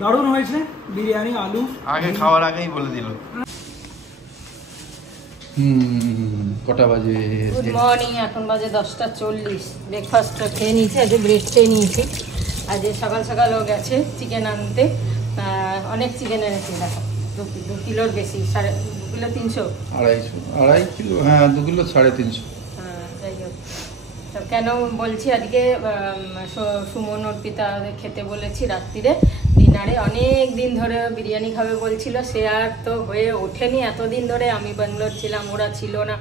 দারুণ হয়েছে বিরিয়ানি আলু আগে খাওয়ার আগেই বলে দিল। কটা বাজে? Good morning. এখন বাজে 10:40। ব্রেকফাস্ট খেয়ে নিয়েছি, আজকে ব্রেড খেয়ে নিয়েছি। আজ সকাল সকাল ও গেছে চিকেন আনতে। অনেক চিকেন এনেছি, দেখো 2 কিলোর বেশি, 2 কিলো 300, 2.5 কিলো, হ্যাঁ 2 কিলো 350। যাই হোক, তো কেন বলছি আজকে সুমন অর্পিতা খেতে বলেছি রাত্রিরে ডিনারে। অনেক দিন ধরে বিরিয়ানি খাবে বলছিল, সে আর তো হয়ে ওঠেনি। এতদিন ধরে আমি ব্যাঙ্গালোর ছিলাম, ওরা ছিল না,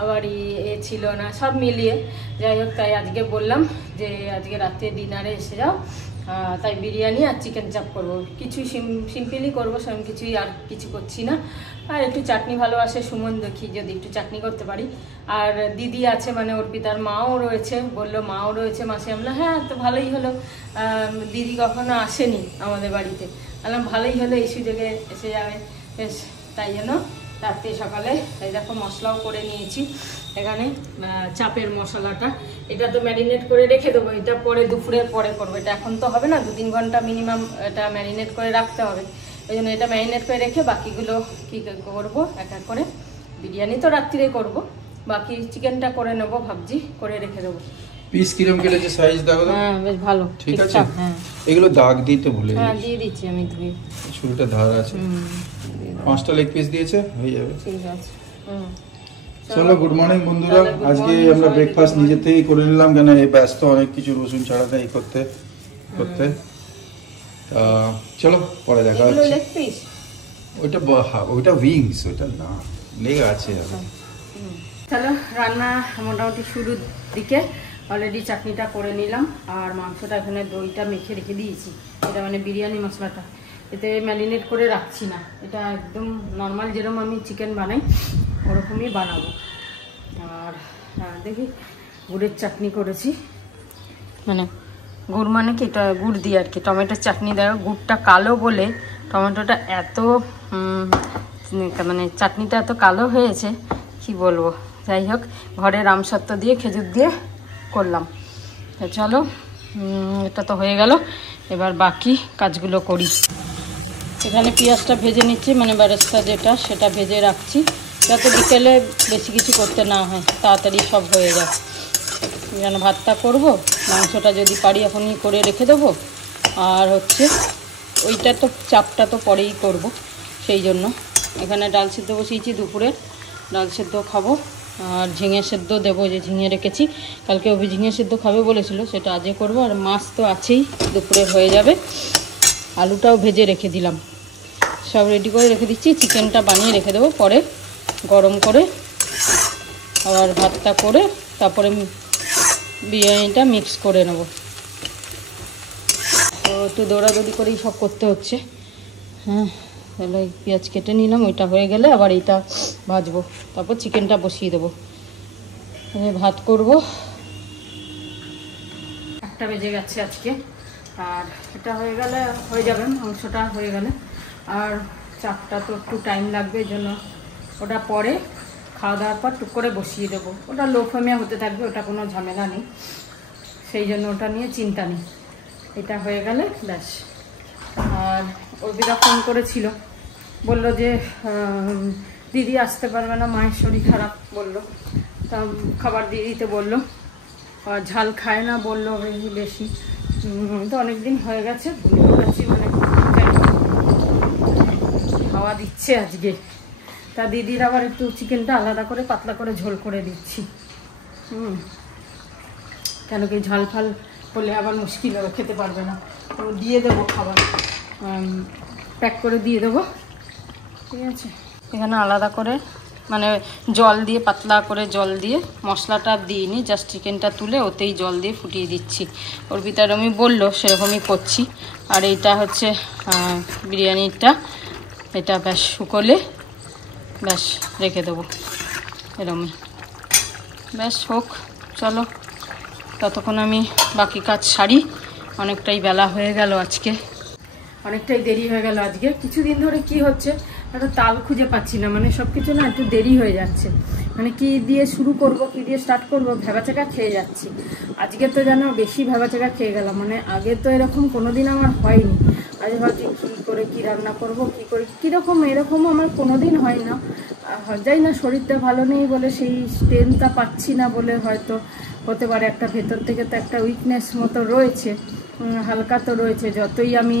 আবার এ ছিল না, সব মিলিয়ে। যাই হোক, তাই আজকে বললাম যে আজকে রাত্রে ডিনারে এসে যাও, তাই বিরিয়ানি আর চিকেন চাপ করবো। কিছুই সিম্পলি করবো, সেরকম কিছুই, আর কিছু করছি না। আর একটু চাটনি ভালোবাসে সুমন, দেখি যদি একটু চাটনি করতে পারি। আর দিদি আছে, মানে অর্পিতার মাও রয়েছে, বললো মাও রয়েছে মাসে। আমরা হ্যাঁ, তো ভালোই হলো, দিদি কখনো আসেনি আমাদের বাড়িতে, বললাম ভালোই হলো, এই সুযোগে এসে যাবে। বেশ, তাই জন্য রাত্রে সকালে এই দেখো মশলাও করে নিয়েছি এখানে। চাপের মশলাটা, এটা তো ম্যারিনেট করে রেখে দেবো, এটা পরে দুপুরের পরে করবো। এটা এখন তো হবে না, 2-3 ঘন্টা মিনিমাম এটা ম্যারিনেট করে রাখতে হবে। ওই জন্য এটা ম্যারিনেট করে রেখে বাকিগুলো কী করবো এক এক করে। বিরিয়ানি তো রাত্রিরে করব, বাকি চিকেনটা করে নেবো ভাবছি, করে রেখে দেবো। পিস কিরম কেটেছে, সাইজ দেখো তো। হ্যাঁ, বেশ ভালো, ঠিক আছে। হ্যাঁ, এগুলো দাগ দিতে ভুলে গেছি। হ্যাঁ দিয়ে দিচ্ছি আমি, ধুয়ে। ছুরিটা ধার আছে। 5টা লেগ পিস দিয়েছে, হয়ে যাবে। ঠিক আছে। চলো, গুড মর্নিং বন্ধুরা। আজকে আমরা ব্রেকফাস্ট নিজে থেকেই করে নিলাম, কেন এই ব্যস্ত অনেক কিছু রসুন ছাড়াতে এই করতে। চলো পরে দেখা হচ্ছে। লেগ পিস, ওইটা উইংস, ওইটা না, লেগ আছে। চলো, রান্না মোটামুটি শুরুর দিকে। অলরেডি চাটনিটা করে নিলাম, আর মাংসটা এখানে দইটা মেখে রেখে দিয়েছি। এটা মানে বিরিয়ানি মশলাটা, এতে ম্যারিনেট করে রাখছি না, এটা একদম নর্মাল যেরকম আমি চিকেন বানাই ওরকমই বানাবো। আর দেখি, গুড়ের চাটনি করেছি, মানে গুড় মানে কি, গুড় দিয়ে আর কি, টমেটোর চাটনি দেওয়া। গুড়টা কালো বলে টমেটোটা এত মানে চাটনিটা এত কালো হয়েছে কি বলবো। যাই হোক, ঘরের আমসত্ত্ব দিয়ে খেজুর দিয়ে করলাম। তো চলো, এটা তো হয়ে গেল, এবার বাকি কাজগুলো করি। এখানে পেঁয়াজটা ভেজে নিচ্ছি, মানে বেরেস্তা যেটা, সেটা ভেজে রাখছি, যাতে বিকেলে বেশি কিছু করতে না হয়, তাড়াতাড়ি সব হয়ে যায়। যেন ভাতটা করব, মাংসটা যদি পারি এখনই করে রেখে দেবো। আর হচ্ছে ওইটা তো চাপটা তো পরেই করব, সেই জন্য এখানে ডাল সিদ্ধ বসিয়েছি। দুপুরে ডাল সিদ্ধ খাবো, আর ঝিঙে সেদ্ধ দেবো, যে ঝিঙে রেখেছি কালকে অভি ঝিঙে সেদ্ধ খাবে বলেছিল, সেটা আজকে করব। আর মাছ তো আছেই, দুপুরে হয়ে যাবে। আলুটাও ভেজে রেখে দিলাম, সব রেডি করে রেখে দিচ্ছি। চিকেনটা বানিয়ে রেখে দেবো, পরে গরম করে আবার ভাতটা করে তারপরে বিরিয়ানিটা মিক্স করে নেব। তো একটু দৌড়াদৌড়ি করেই সব করতে হচ্ছে। হ্যাঁ, তাহলে পেঁয়াজ কেটে নিলাম, ওইটা হয়ে গেলে আবার এইটা ভাজবো, তারপর চিকেনটা বসিয়ে দেবো। ভাত করব। 1টা বেজে গেছে আজকে, আর এটা হয়ে গেলে হয়ে যাবে, মাংসটা হয়ে গেলে। আর চাপটা তো একটু টাইম লাগবে, এই জন্য ওটা পরে খাওয়া দাওয়ার পর টুক করে বসিয়ে দেবো। ওটা লো ফ্লেমে হতে থাকবে, ওটা কোনো ঝামেলা নেই, সেই জন্য ওটা নিয়ে চিন্তা নেই। এটা হয়ে গেলে ব্যাস। আর অর্পিতা ফোন করেছিল, বলল যে দিদি আসতে পারবে না, মায়ের শরীর খারাপ বললো, তা খাবার দিয়ে দিতে বললো। আর ঝাল খায় না বললো বেশি, তো অনেকদিন হয়ে গেছে, ভুলে গেছি, মানে খাওয়া দিচ্ছে আজকে। তা দিদির আবার একটু চিকেনটা আলাদা করে পাতলা করে ঝোল করে দিচ্ছি। কেন কি ঝাল ফাল করলে আবার মুশকিল হবে, খেতে পারবে না। তো দিয়ে দেবো খাবার, প্যাক করে দিয়ে দেবো, ঠিক আছে। এখানে আলাদা করে মানে জল দিয়ে, পাতলা করে জল দিয়ে, মশলাটা দিইনি, জাস্ট চিকেনটা তুলে ওতেই জল দিয়ে ফুটিয়ে দিচ্ছি। অর্পিতার আমি বললো, সেরকমই করছি। আর এইটা হচ্ছে বিরিয়ানিটা, এটা ব্যাস শুকোলে ব্যাস রেখে দেবো, এরকমই ব্যাস হোক। চলো, ততক্ষণ আমি বাকি কাজ সারি। অনেকটাই বেলা হয়ে গেল আজকে, অনেকটাই দেরি হয়ে গেল আজকে। কিছুদিন ধরে কি হচ্ছে, একটা তাল খুঁজে পাচ্ছি না, মানে সব কিছু না একটু দেরি হয়ে যাচ্ছে। মানে কি দিয়ে শুরু করব, কি দিয়ে স্টার্ট করব, ভেবাচাকা খেয়ে যাচ্ছি। আজকে তো যেন বেশি ভেবাচাকা খেয়ে গেলাম, মানে আগে তো এরকম কোনোদিন আমার হয়নি। আজ ভাবছি কী করে কী রান্না করব, কী করে কীরকম, এরকমও আমার কোনোদিন হয় না। যাই না, শরীরটা ভালো নেই বলে সেই স্ট্রেনটা পাচ্ছি না বলে হয়তো হতে পারে। একটা ভেতর থেকে তো একটা উইকনেস মতো রয়েছে, হালকা তো রয়েছে। যতই আমি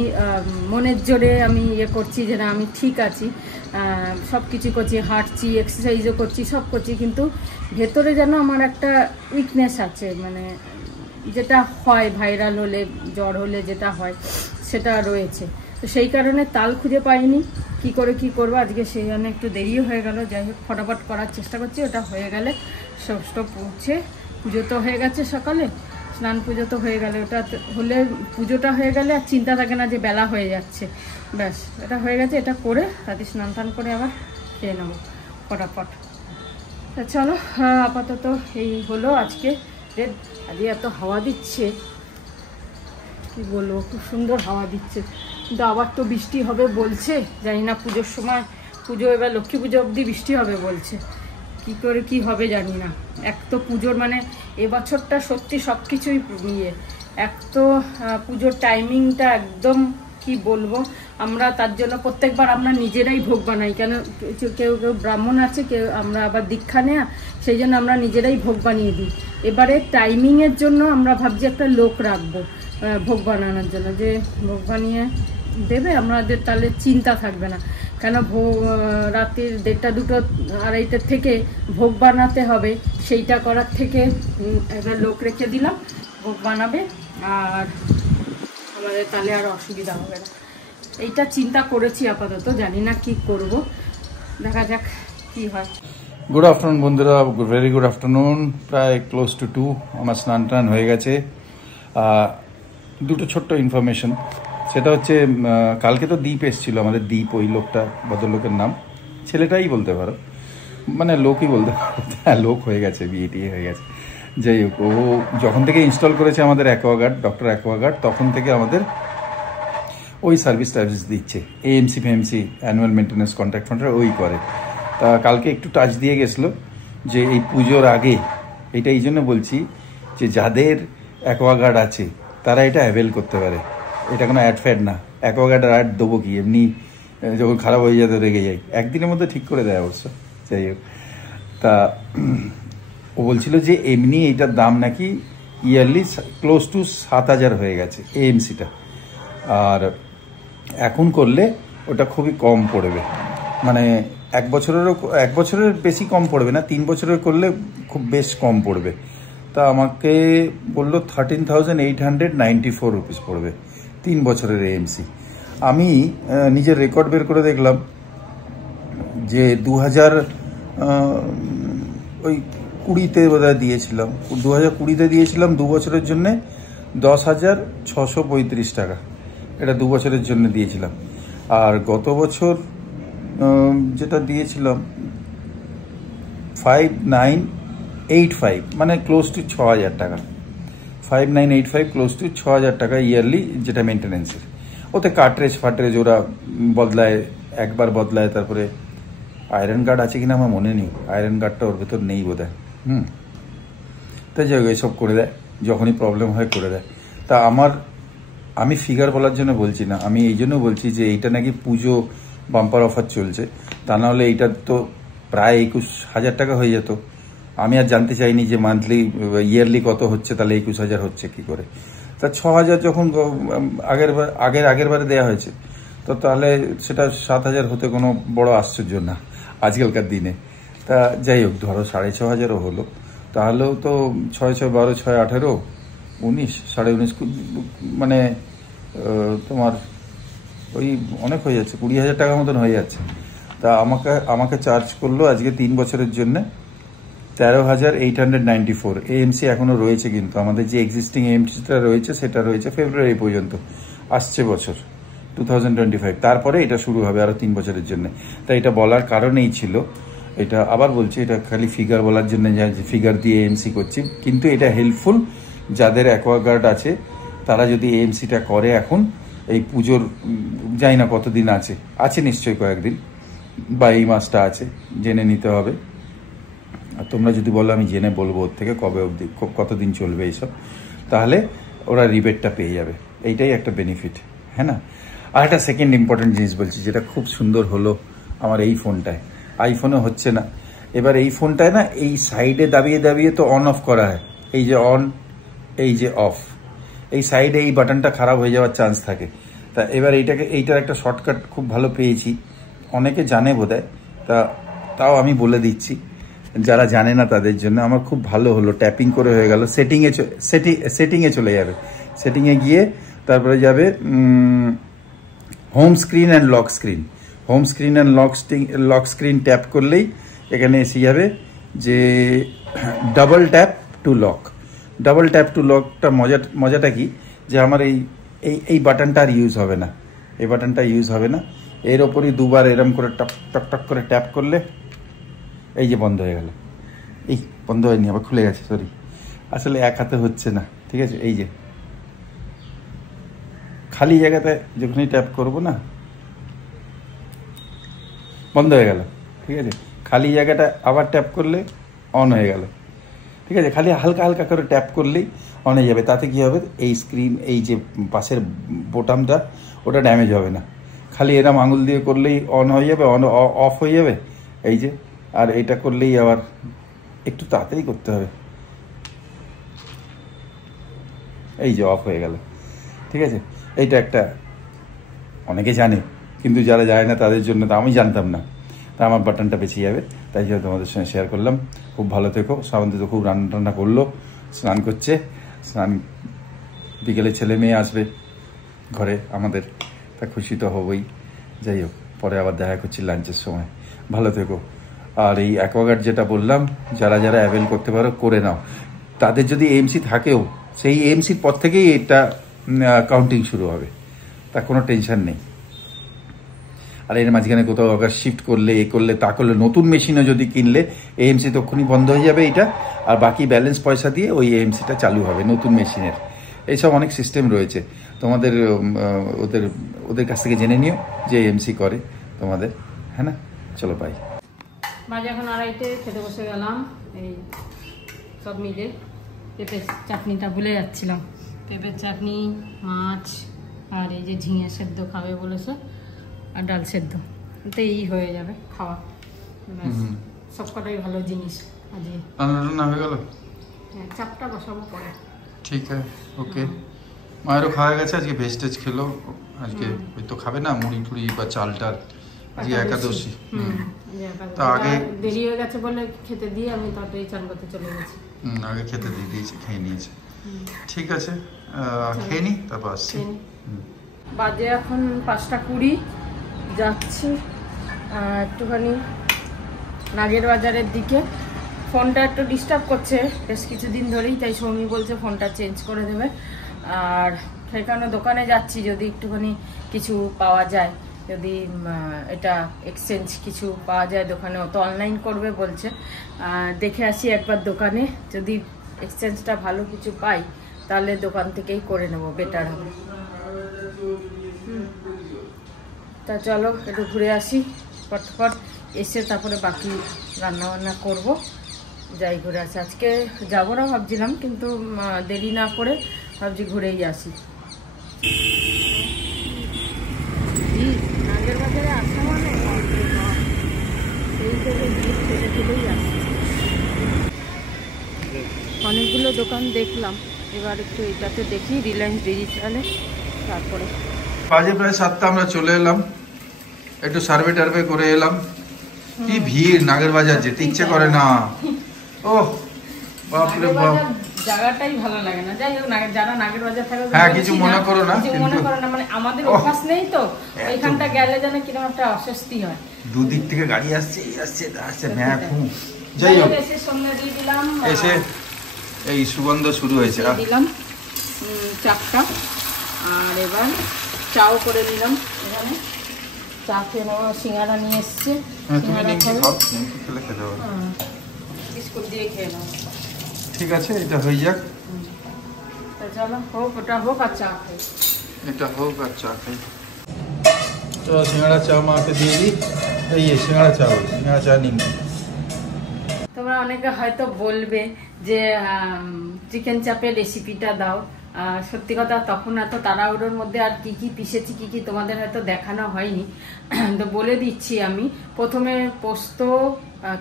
মনের জোরে আমি করছি যে না আমি ঠিক আছি, সব কিছু করছি, হাঁটছি, এক্সারসাইজও করছি, সব করছি, কিন্তু ভেতরে যেন আমার একটা উইকনেস আছে, মানে যেটা হয় ভাইরাল হলে, জ্বর হলে যেটা হয় সেটা রয়েছে। তো সেই কারণে তাল খুঁজে পাইনি কি করে কি করবো। আজকে সেই জন্য একটু দেরিও হয়ে গেল। যাই হোক, ফটাফট করার চেষ্টা করছি। ওটা হয়ে গেলে ষষ্ঠ পৌঁছে, পুজো তো হয়ে গেছে সকালে, স্নান পুজো তো হয়ে গেলে, ওটা হলে পুজোটা হয়ে গেলে আর চিন্তা থাকে না যে বেলা হয়ে যাচ্ছে। ব্যাস, এটা হয়ে গেছে, এটা করে রাতে স্নান টান করে আবার খেয়ে নেবো ফটাফট। চলো, আপাতত এই হলো আজকে ডেট। আজকে এত হাওয়া দিচ্ছে, কি বলবো, খুব সুন্দর হাওয়া দিচ্ছে। কিন্তু আবার তো বৃষ্টি হবে বলছে, জানি না পুজোর সময়, পুজো এবার লক্ষ্মী পুজো অবধি বৃষ্টি হবে বলছে। কি করে কি হবে জানি না। এক তো পুজোর মানে এবছরটা সত্যি সব কিছুই নিয়ে, এক তো পুজোর টাইমিংটা একদম কি বলবো। আমরা তার জন্য প্রত্যেকবার আমরা নিজেরাই ভোগ বানাই, কেন কেউ কেউ ব্রাহ্মণ আছে, কেউ আমরা আবার দীক্ষা নেয়া, সেই জন্য আমরা নিজেরাই ভোগ বানিয়ে দিই। এবারে টাইমিংয়ের জন্য আমরা ভাবছি একটা লোক রাখবো ভোগ বানানোর জন্য, যে ভোগ বানিয়ে দেবে, আমাদের তাহলে চিন্তা থাকবে না। কেন রাত্রির 1টা 2টো 2:30 থেকে ভোগ বানাতে হবে, সেইটা করার থেকে এবার লোক রেখে দিলাম, ভোগ বানাবে, আর আমাদের তাহলে আর অসুবিধা হবে না। এইটা চিন্তা করেছি আপাতত, জানি না কি করব, দেখা যাক কি হয়। গুড আফটারনুন বন্ধুরা, ভেরি গুড আফটারনুন। প্রায় ক্লোজ টু 2 আমার স্নান টান হয়ে গেছে। দুটো ছোট্ট ইনফরমেশন, সেটা হচ্ছে কালকে তো দ্বীপ এসেছিল, আমাদের দ্বীপ, ওই লোকটা, ভদ্রলোকের নাম, ছেলেটাই বলতে পারো, মানে লোকই বলতে পারো, হ্যাঁ লোক হয়ে গেছে, বিয়ে হয়ে গেছে। যাই হোক, ও যখন থেকে ইনস্টল করেছে আমাদের অ্যাকোয়াগার্ড, ডক্টর অ্যাকোয়াগার্ড, তখন থেকে আমাদের ওই সার্ভিস টার্ভিস দিচ্ছে। এএমসি ফেএমসি, অ্যানুয়াল মেনটেন্যান্স কন্ট্রাক্ট ফন্ট্রাক্ট ওই করে। তা কালকে একটু টাচ দিয়ে গেছিলো যে এই পুজোর আগে, এটা এই জন্য বলছি যে যাদের অ্যাকোয়াগার্ড আছে তারা এটা অ্যাভেল করতে পারে। এটা কোনো অ্যাড ফ্যাড না, অ্যাকোয়াগার্ডের অ্যাড দেবো কি, এমনি যখন খারাপ হয়ে যেতে রেগে যাই, একদিনের মধ্যে ঠিক করে দেয় অবশ্য। যাই হোক, তা ও বলছিল যে এমনি এইটার দাম নাকি ইয়ারলি ক্লোজ টু 7,000 হয়ে গেছে এএমসিটা, আর এখন করলে ওটা খুবই কম পড়বে, মানে 1 বছরের বেশি কম পড়বে না, 3 বছরের করলে খুব বেশ কম পড়বে। তা আমাকে বললো 13,894 রুপিস পড়বে 3 বছরের এএমসি। আমি নিজের রেকর্ড বের করে দেখলাম যে 2020-তে বোধহয় দিয়েছিলাম, 2020-তে দিয়েছিলাম 2 বছরের জন্যে 10,635 টাকা, এটা 2 বছরের জন্য দিয়েছিলাম। আর গত বছর যেটা দিয়েছিলাম 5,985, মানে ক্লোজ টু 6,000 টাকা, 5,985 ক্লোজ টু 6,000 টাকা ইয়ারলি, যেটা মেনটেন্যান্সের। ওতে কাটরেজ ফাটরেজ ওরা বদলায়, একবার বদলায়, তারপরে আয়রন গার্ড আছে কিনা আমার মনে নেই, আয়রন গার্ডটা ওর ভেতর নেই বোধ হয়। তাই যাই হোক, এসব করে দেয়, যখনই প্রবলেম হয় করে দেয়। তা আমি ফিগার বলার জন্য বলছি না, আমি এই জন্য বলছি যে এইটা নাকি পুজো বাম্পার অফার চলছে, তা নাহলে এইটা তো প্রায় 21,000 টাকা হয়ে যেত। আমি আর জানতে চাইনি যে মান্থলি ইয়ারলি কত হচ্ছে, তাহলে 21,000 হচ্ছে কি করে। তা 6,000 যখন আগের বারে দেওয়া হয়েছে, তো তাহলে সেটা 7,000 হতে কোনো বড় আশ্চর্য না আজকালকার দিনে। তা যাই হোক, ধরো 6,500 হলো, তাহলেও তো 6 6 12 6 18 19 19.5, মানে তোমার ওই অনেক হয়ে যাচ্ছে, 20,000 টাকার মতন হয়ে যাচ্ছে। তা আমাকে চার্জ করলো আজকে 3 বছরের জন্য 13,894। এএমসি এখনো রয়েছে, কিন্তু আমাদের যে এক্সিস্টিং এএমসিটা রয়েছে সেটা রয়েছে ফেব্রুয়ারি পর্যন্ত, আসছে বছর 2025, তারপরে এটা শুরু হবে আরো 3 বছরের জন্য। তাই এটা বলার কারণেই ছিল, এটা আবার বলছি, এটা খালি ফিগার বলার জন্য, যে ফিগার দিয়ে এএমসি করছি, কিন্তু এটা হেল্পফুল যাদের অ্যাকোয়াগার্ড আছে, তারা যদি এএমসিটা করে এখন এই পুজোর, জানি না কতদিন আছে নিশ্চয়ই কয়েকদিন, বা এই মাসটা আছে, জেনে নিতে হবে। আর তোমরা যদি বলো আমি জেনে বলবো ওর থেকে কবে অবধি কতদিন চলবে এইসব, তাহলে ওরা রিবেটটা পেয়ে যাবে। এইটাই একটা বেনিফিট, হ্যাঁ না? আর একটা সেকেন্ড ইম্পর্টেন্ট জিনিস বলছি, যেটা খুব সুন্দর হলো আমার এই ফোনটায়, আইফোনে হচ্ছে না। এবার এই ফোনটায় না এই সাইডে দাবিয়ে দাবিয়ে তো অন অফ করা হয়, এই যে অন, এই যে অফ, এই সাইডে এই বাটনটা খারাপ হয়ে যাওয়ার চান্স থাকে। তা এবার এইটার একটা শর্টকাট খুব ভালো পেয়েছি, অনেকে জানে বোধহয়, তাও আমি বলে দিচ্ছি যারা জানে না তাদের জন্য। আমার খুব ভালো হলো, ট্যাপিং করে হয়ে গেল, সেটিংয়ে চলে যাবে, সেটিংয়ে গিয়ে তারপরে যাবে home screen and lock screen. Home screen and lock screen tap করলেই এখানে এসে যাবে যে double tap two lock. Double tap two লকটা মজাটা কি, যে আমার এই বাটনটা আর ইউজ হবে না, এই বাটনটা ইউজ হবে না। এর ওপরই দুবার এরম করে টক টক টক করে ট্যাপ করলে এই যে বন্ধ হয়ে গেল। এই বন্ধ হয়নি, আবার খুলে গেছে, সরি, আসলে এক হাতে হচ্ছে না, ঠিক আছে? এই যে খালি জায়গাতে যখনই ট্যাপ করব না, বন্ধ হয়ে গেল, ঠিক আছে? খালি জায়গাটা আবার ট্যাপ করলে অন হয়ে গেল, ঠিক আছে? খালি হালকা হালকা করে ট্যাপ করলেই অন হয়ে যাবে। তাতে কি হবে, এই স্ক্রিন, এই যে পাশের বোতামটা, ওটা ড্যামেজ হবে না। খালি এরম আঙুল দিয়ে করলেই অন হয়ে যাবে, অফ হয়ে যাবে, এই যে। আর এটা করলেই আবার একটু তাড়াতাড়ি করতে হবে, এই যে অফ হয়ে গেল, ঠিক আছে? এইটা একটা অনেকে জানে, কিন্তু যারা জানে না তাদের জন্য, তো আমি জানতাম না, তা আমার বাটনটা বেঁচে যাবে, তাই জন্য তোমাদের সঙ্গে শেয়ার করলাম। খুব ভালো থেকো। শ্রাবন্তী তো খুব রান্না টান্না করলো, স্নান করছে, স্নান বিকেলে ছেলে মেয়ে আসবে ঘরে আমাদের, তা খুশি তো হবই। যাই হোক, পরে আবার দেখা করছি লাঞ্চের সময়। ভালো থেকো। আর এই অ্যাকোয়াগার্ড যেটা বললাম, যারা যারা অ্যাভেল করতে পারো করে নাও। তাদের যদি এএমসি থাকেও, সেই এএমসির পর থেকেই এটা কাউন্টিং শুরু হবে, তা কোনো টেনশন নেই। আর এর মাঝখানে কোথাও আবার শিফট করলে, এ করলে, তা করলে, নতুন মেশিনও যদি কিনলে এএমসি তখনই বন্ধ হয়ে যাবে এইটা, আর বাকি ব্যালেন্স পয়সা দিয়ে ওই এএমসিটা চালু হবে নতুন মেশিনের। এইসব অনেক সিস্টেম রয়েছে, তোমাদের ওদের কাছ থেকে জেনে নিও যে এএমসি করে তোমাদের, হ্যাঁ না? চলো বাই। বাজে এখন 2:30, খেতে বসে গেলাম। এই সব মিলে পেঁপের চাটনিটা ভুলে যাচ্ছিলাম, পেঁপের চাটনি, মাছ, আর এই যে ঝিঙে সেদ্ধ খাবে বলেছে, আর ডাল সেদ্ধ, তো এই হয়ে যাবে খাওয়া। সব কটাই ভালো জিনিস। আজকে রান্না হয়ে গেল, হ্যাঁ, চাপটা বসাবো পরে। ঠিক আছে, ওকে। মায়েরও খাওয়া গেছে, আজকে ভেস্টেজ খেলো, আজকে ওই তো খাবে না মুড়ি টুড়ি বা চাল টাল, আজকে একাদশী। তো আগে দেরি হয়ে গেছে বলে খেতে দিয়ে আমি তাড়াতাড়ি চান করতে চলে গেছি। আগে খেতে দিয়ে দিয়েছে, খেয়ে নিয়েছে, ঠিক আছে, খেয়ে নি, তারপর আসছি। বাজে এখন 5:20, যাচ্ছি একটুখানি নাগের বাজারের দিকে। ফোনটা একটু ডিস্টার্ব করছে বেশ কিছুদিন ধরেই, তাই সৌমি বলছে ফোনটা চেঞ্জ করে দেবে। আর সেখানে দোকানে যাচ্ছি, যদি একটুখানি কিছু পাওয়া যায়, যদি এটা এক্সচেঞ্জ কিছু পাওয়া যায় দোকানে, ও তো অনলাইন করবে বলছে। দেখে আসি একবার দোকানে, যদি এক্সচেঞ্জটা ভালো কিছু পাই তাহলে দোকান থেকেই করে নেব, বেটার হবে। তা চলো একটু ঘুরে আসি ফটফট, এসে তারপরে বাকি রান্নাবান্না করব। যাই ঘুরে আসি, আজকে যাবো না ভাবছিলাম, কিন্তু দেরি না করে ভাবছি ঘুরেই আসি। নাগের বাজারে আসা মানে এই থেকে খেতে খেতেই আসি। অনেকগুলো দোকান দেখলাম, এবার একটু এটাতে দেখি, রিলায়েন্স ডিজিটালে, তারপরে। বাজে প্রায় 7টা, আমরা চলে এলাম, একটু সার্ভে টার্ভে করে এলাম। কি ভিড়, নাগের বাজার যেতে ইচ্ছে করে না। ও বাপরে বাপ, জায়গাটাই ভালো লাগে না। যাই হোক, যারা নাগের বাজার থাকে, হ্যাঁ, কিছু মনে করো না, মনে করো না, মানে আমাদের অভ্যাস নেই তো, ওইখানটা গেলে যেন কিরকম একটা অস্বস্তি হয়। দুদিক থেকে গাড়ি আসছে, যাই হোক, এসে সঙ্গে দিয়ে দিলাম, এসে এই সুগন্ধ শুরু হয়েছে, দিলাম চাপটা। আর এবার চাও করে নিলাম, এখানে চা খেয়ে নেবো। সিঙ্গারা নিয়ে এসছে, বিস্কুট দিয়ে খেয়ে নেবো। ঠিক আছে, এটা হয়ে যাক, চলো হোক, ওটা হোক আর চা খাই, এটা হোক আর চা খাই। তো সিঙ্গারা চা মাকে দিয়ে দিই, এই সিঙ্গারা চা নিন। তোমরা অনেকে হয়তো বলবে যে চিকেন চাপের রেসিপিটা দাও। সত্যি কথা তখন এত তাড়াহুড়োর মধ্যে আর কি কি পিষেছি কি কি তোমাদের হয়তো দেখানো হয়নি, তো বলে দিচ্ছি আমি। প্রথমে পোস্ত,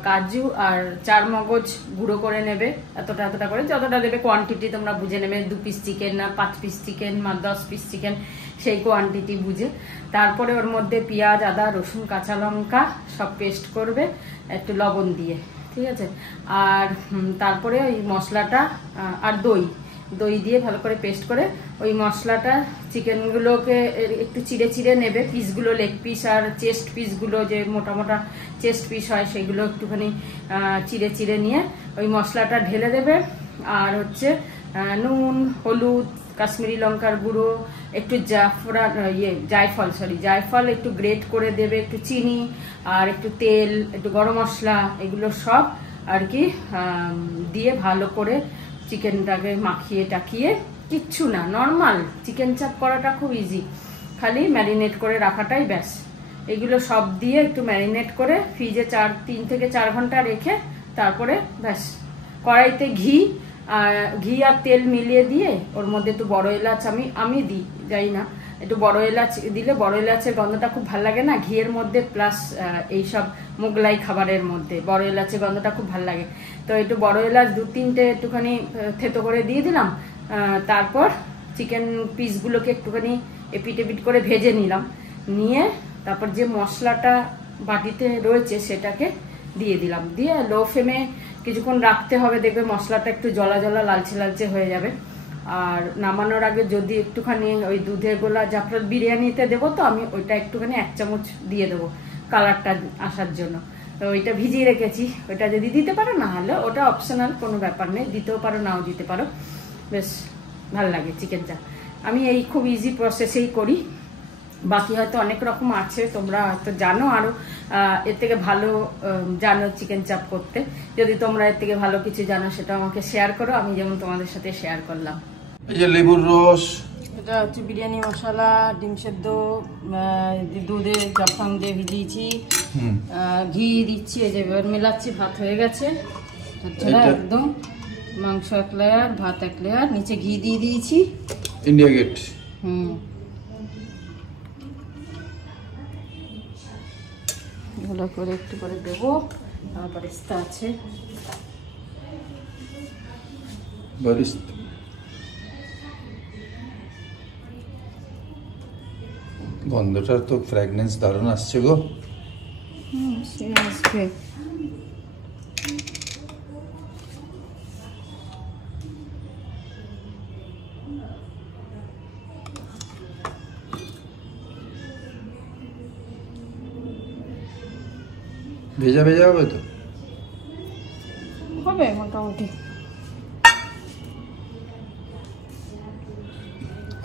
কাজু আর চার মগজ গুঁড়ো করে নেবে, এতটা এতটা করে, যতটা দেবে কোয়ান্টিটি তোমরা বুঝে নেবে, 2 পিস চিকেন না 5 পিস চিকেন বা 10 পিস চিকেন, সেই কোয়ান্টিটি বুঝে। তারপরে ওর মধ্যে পেঁয়াজ, আদা, রসুন, কাঁচা লঙ্কা সব পেস্ট করবে একটু লবণ দিয়ে, ঠিক আছে। আর তারপরে ওই মশলাটা আর দই দিয়ে ভালো করে পেস্ট করে ওই মশলাটা চিকেনগুলোকে একটু চিড়ে চিড়ে নেবে, পিসগুলো লেগ পিস আর চেস্ট পিসগুলো যে মোটা মোটা চেস্ট পিস হয় সেগুলো একটুখানি চিড়ে চিড়ে নিয়ে ওই মশলাটা ঢেলে দেবে। আর হচ্ছে নুন, হলুদ, কাশ্মীরি লঙ্কার গুঁড়ো, একটু জায়ফল একটু গ্রেট করে দেবে, একটু চিনি আর একটু তেল, একটু গরম মশলা, এগুলো সব আর কি দিয়ে ভালো করে চিকেনটাকে মাখিয়ে টাকিয়ে, কিচ্ছু না, নর্মাল চিকেন চাপ করাটা খুব ইজি, খালি ম্যারিনেট করে রাখাটাই ব্যাস। এগুলো সব দিয়ে একটু ম্যারিনেট করে ফ্রিজে 3 থেকে 4 ঘন্টা রেখে তারপরে ব্যাস কড়াইতে ঘি আর তেল মিলিয়ে দিয়ে ওর মধ্যে একটু বড় এলাচ, আমি দিই, যাই না, একটু বড় এলাচ দিলে বড় এলাচের গন্ধটা খুব ভালো লাগে না ঘিয়ের মধ্যে, প্লাস এইসব মোগলাই খাবারের মধ্যে বড় এলাচের গন্ধটা খুব ভালো লাগে। তো একটু বড় এলাচ 2-3টে একটুখানি থেতো করে দিয়ে দিলাম। তারপর চিকেন পিসগুলোকে একটুখানি এপিট করে ভেজে নিলাম, নিয়ে তারপর যে মশলাটা বাটিতে রয়েছে সেটাকে দিয়ে দিলাম, দিয়ে লো ফ্লেমে কিছুক্ষণ রাখতে হবে, দেখবে মশলাটা একটু জলা জলা লালচে লালচে হয়ে যাবে। আর নামানোর আগে যদি একটুখানি ওই দুধের গোলা জাফরান বিরিয়ানিতে দেবো, তো আমি ওইটা একটুখানি 1 চামচ দিয়ে দেবো কালারটা আসার জন্য। তো ওইটা ভিজিয়ে রেখেছি, ওইটা যদি দিতে পারো, না হলে ওটা অপশনাল, কোনো ব্যাপার নেই, দিতেও পারো নাও দিতে পারো, বেশ ভালো লাগে চিকেন চাপ। আমি এই খুব ইজি প্রসেসেই করি, বাকি হয়তো অনেক রকম আছে, তোমরা হয়তো জানো আরো এর থেকে ভালো জানো চিকেন চাপ করতে। যদি তোমরা এর থেকে ভালো কিছু জানো সেটা আমাকে শেয়ার করো, আমি যেমন তোমাদের সাথে শেয়ার করলাম। এই যে লেবুর রস, এটা হচ্ছে বিরিয়ানি মশলা, ডিম সেদ্ধ, দুধে জাফরান দিয়ে ভিজিয়েছি, ঘি দিচ্ছি, এই যে এবার মেলাচ্ছি, ভাত হয়ে গেছে একদম, মাংস 1 লেয়ার, ভাত 1 লেয়ার, নিচে ঘি দিয়ে দিয়েছি, ইন্ডিয়া গেট। ভালো করে একটু করে দেবো, তারপরে আছে গন্ধটার তো ফ্র্যাগনেন্স দারুণ আসছে গো। সে আসবে। ভেজা ভেজা হবে তো, হবে মোটামুটি।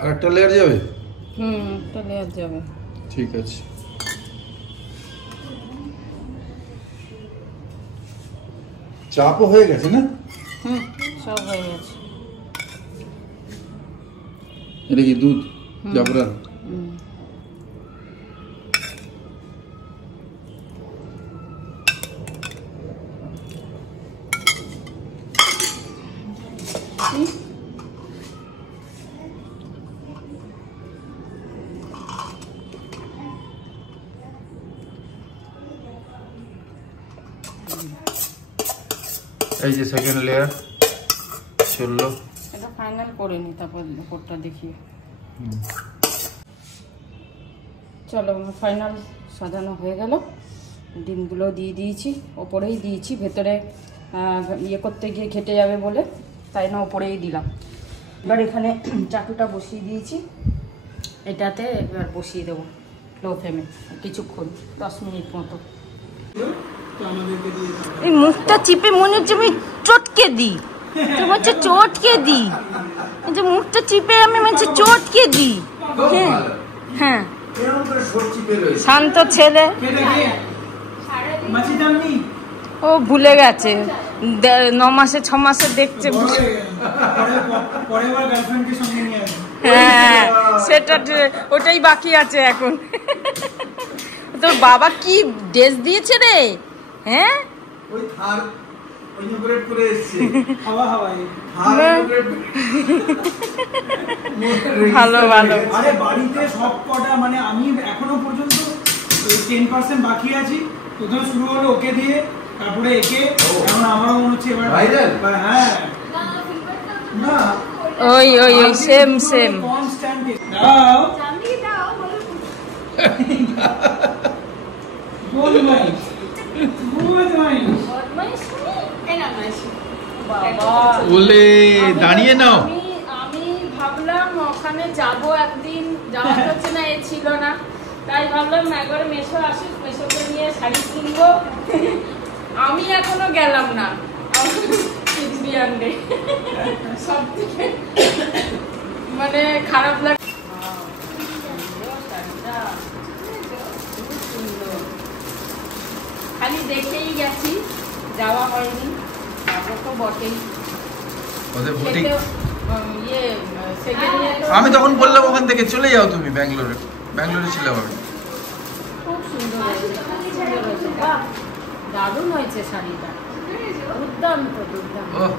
আর একটা লেয়ার যাবে? একটা লেয়ার যাবে, ঠিক আছে। চাপও হয়ে গেছে না? সব হয়ে গেছে। এটা কি দুধ জাফরান? এই যে সেকেন্ড লেয়ার চললো, এটা ফাইনাল করে নি, তারপর উপরটা দেখি। চলো ফাইনাল সাজানো হয়ে গেল, ডিমগুলো দিয়ে দিয়েছি, ওপরেই দিয়েছি, ভেতরে ইয়ে করতে গিয়ে ঘেটে যাবে বলে তাই না ওপরেই দিলাম। এবার এখানে চাটুটা বসিয়ে দিয়েছি, এটাতে এবার বসিয়ে দেবো লো ফ্লেমে কিছুক্ষণ, 10 মিনিট মতো। এই মুখটা চিপে মনে হচ্ছে আমি চটকে দিই, তুমি হচ্ছে চটকে দিই, যে মুখটা চিপে আমি হচ্ছে চটকে দিই। হ্যাঁ শান্ত ছেলে, ও ভুলে গেছে, 9 মাসে 6 মাসে দেখছে। হ্যাঁ সেটা ওটাই বাকি আছে এখন। তোর বাবা কি ড্রেস দিয়েছে রে? হ্যাঁ ইনোগ্রেট করে এসেছে হাওয়া হাওয়ায় ভালো ভালো। আরে বাড়িতে সব কটা মানে আমি এখনো পর্যন্ত 10% বাকি আছি। প্রথমে শুরু হলো ওকে দিয়ে, তারপরে একে, এখন আমারও মনে হচ্ছে এবার Viral? হ্যাঁ না ওই ওই ওই সেম সেম। কনস্ট্যান্ট দাও গুড নাইট গুড নাইট বলে দাঁড়িয়ে নাও। আমি ভাবলাম ওখানে যাব একদিন, যাওয়া হচ্ছে না, এ ছিল না, তাই ভাবলাম একবার মেশো আসি, মেশোকে নিয়ে শাড়ি কিনবো। আমি এখনো গেলাম না সব থেকে মানে খারাপ লাগে। খালি দেখেই গেছি, যাওয়া হয়নি, যাবো তো বটেই। ওদের বুটিক খেতেও, ইয়ে সেকেন্ড ইয়ার আমি তখন বললাম ওখান থেকে চলে যাও তুমি ব্যাঙ্গালোরে। ব্যাঙ্গালোরে ছিলাম আমি। খুব সুন্দর হয়েছে, খুব সুন্দর হয়েছে। বাহ, দারুণ হয়েছে শাড়িটা, দুর্দান্ত দুর্দান্ত। ওহ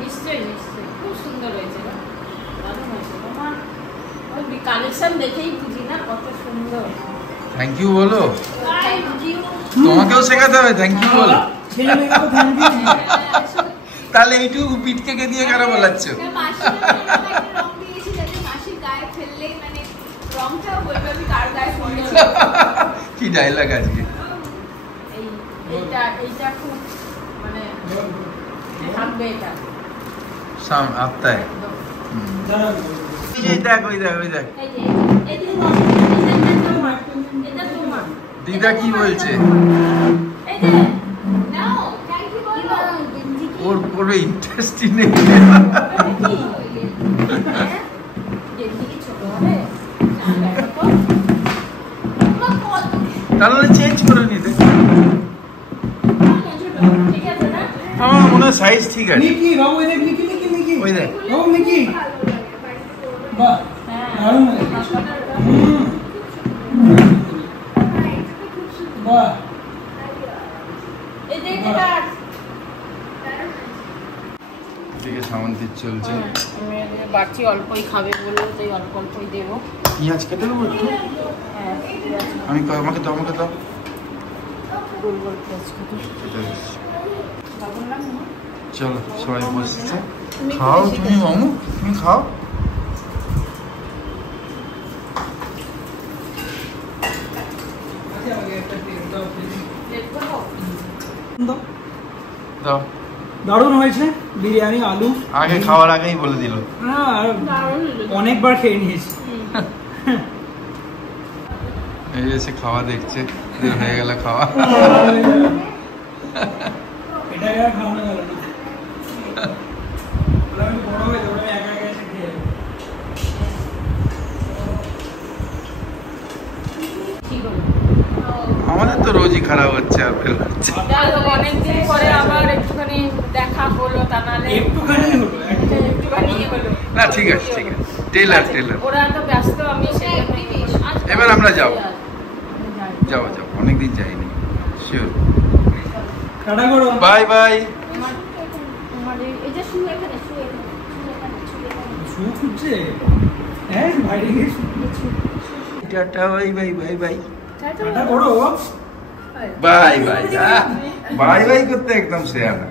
নিশ্চয়ই নিশ্চয়ই খুব সুন্দর হয়েছে, দারুণ হয়েছে। তোমার ওই কালেকশন দেখেই বুঝি না কত সুন্দর। থ্যাংক ইউ বলো। Thank you. তোমাকেও শেখাতে হবে থ্যাংক ইউ বলো। ছেলে মেয়েকে তো থ্যাংক ইউ। তাহলে এইটুকু পিঠ থেকে দিয়ে কেন বলাচ্ছ? কি ডায়লগ আজকে। এইটা খুব মানে থাকবে এটা সাম আত্মায়। একদম। এই দেখ ওই দেখ ওই দেখ এই যে এটা তোমার। দিদা কি বলছে? এই যে ওর কোনো ইন্টারেস্টই নেই। তাহলে চেঞ্জ করে নিতে। ঠিক আছে না? আমার মনে হয় সাইজ ঠিক আছে। মিকি বাবু এই দেখ মিকি মিকি মিকি ওই দেখ বাবু মিকি বাহ দারুণ হয়েছে। বাহ এই যে এটা এদিকে সামন্তির চলছে। বাড়ছি অল্পই খাবে বলে তাই অল্প অল্পই দেবো। পেঁয়াজ কেটে দেবো একটু। হ্যাঁ আমি আমাকে দাও আমাকে দাও। গোল গোল পেঁয়াজ কুচি। চলো সবাই বসছে। খাও তুমি মামু, তুমি খাও। দাও। দারুণ হয়েছে বিরিয়ানি আলু। আগে খাওয়ার আগেই বলে দিল। হ্যাঁ অনেকবার খেয়ে নিয়েছি। এই যে সে খাওয়া দেখছে, দেরি হয়ে গেল খাওয়া। এটা আর খাওয়ানো গেল না। আমি বড় হয়ে যাবো, আমি একা একা এসে খেয়ে যাবো। ঠিক হলো। আমাদের তো রোজই খারাপ হচ্ছে আর ফেল হচ্ছে। যাই হোক, অনেকদিন পরে আবার একটুখানি দেখা হলো, তা নাহলে একটুখানি হলো একটুখানি হলো। না ঠিক আছে ঠিক আছে। Tailor tailor. ওরা তো ব্যস্ত, আমি সেই এবার আমরা যাবো। যাবো যাবো, অনেকদিন যাইনি। শিওর। টাটা করো। Bye by. এই যে শু এখানে, শু খুঁজছে হ্যাঁ বাইরে গিয়ে শু খুঁজছে। টাটা বাই বাই বাই বাই। টাটা করো। Bye bye. বাই বাই করতে একদম শেয়ার না।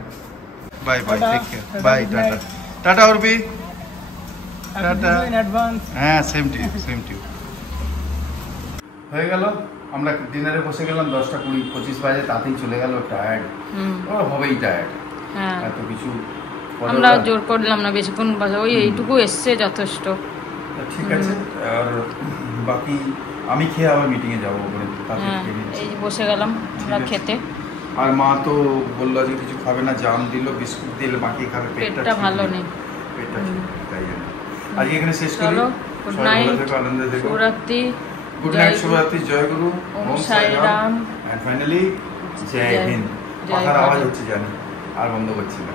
Bye bye, take care. Bye টাটা। টাটা অর্পি। টাটা। In advance. হ্যাঁ same to you same to you. হয়ে গেল, আমরা ডিনারে বসে গেলাম 10টা 20-25 বাজে, তাতেই চলে গেল। টায়ার্ড ও হবেই টায়ার্ড। হ্যাঁ এত কিছু আমরা জোর করলাম না বেশিক্ষণ, ওই এইটুকু এসছে যথেষ্ট। ঠিক আছে। আর বাকি আমি খেয়ে আবার মিটিংয়ে যাবো ওখানে, তাতে হ্যাঁ খেয়ে নিচ্ছি। এই যে বসে গেলাম আমরা ঠিক আছে। খেতে। আর মা তো বললো যে কিছু খাবে না, জাম দিল, বিস্কুট দিল, বাকি খাবে। পেটটা ভালো নেই। পেটটা ঠিক নেই, তাই জন্য আজকে এখানে শেষ করি। চলো, গুড সবাই নাইট, ভালো থেকো, আনন্দে থেকো। শুভরাত্রি, গুড নাইট, শুভরাত্রি, জয় গুরু, ওম সাই রাম, এন্ড ফাইনালি জয় হিন্দ। জয় পাখার ভারত। আওয়াজ হচ্ছে জানি, আর বন্ধ করছি না।